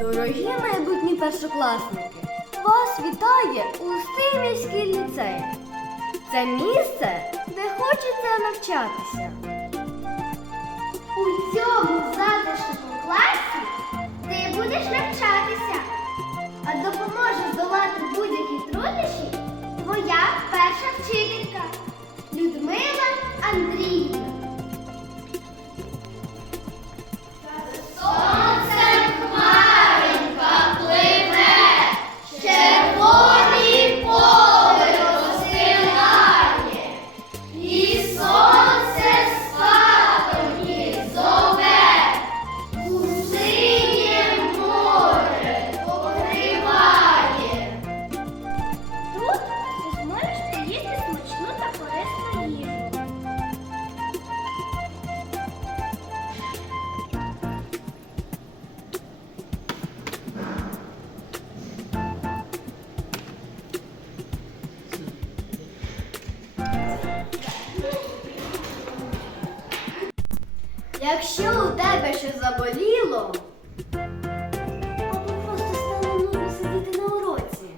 Дорогі майбутні першокласники, вас вітає Устий міський ліцей. Це місце, де хочеться навчатися. У цьому Якщо у тебе щось заболіло, або просто стало нудно сидіти на уроці,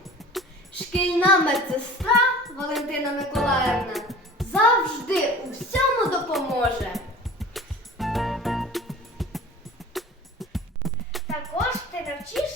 шкільна медсестра Валентина Миколаївна завжди у всьому допоможе. Також ти навчишся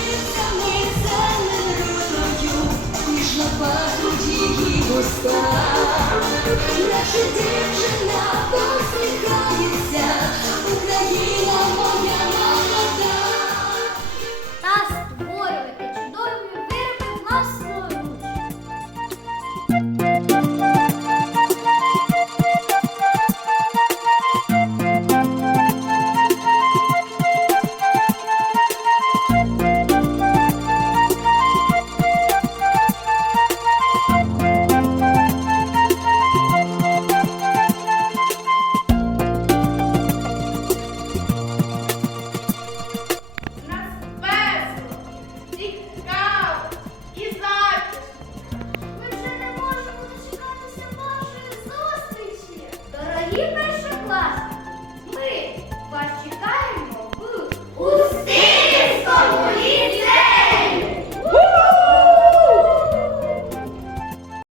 чорнобривцями зеленою, ніжно пахнуть її уста, наче дівчина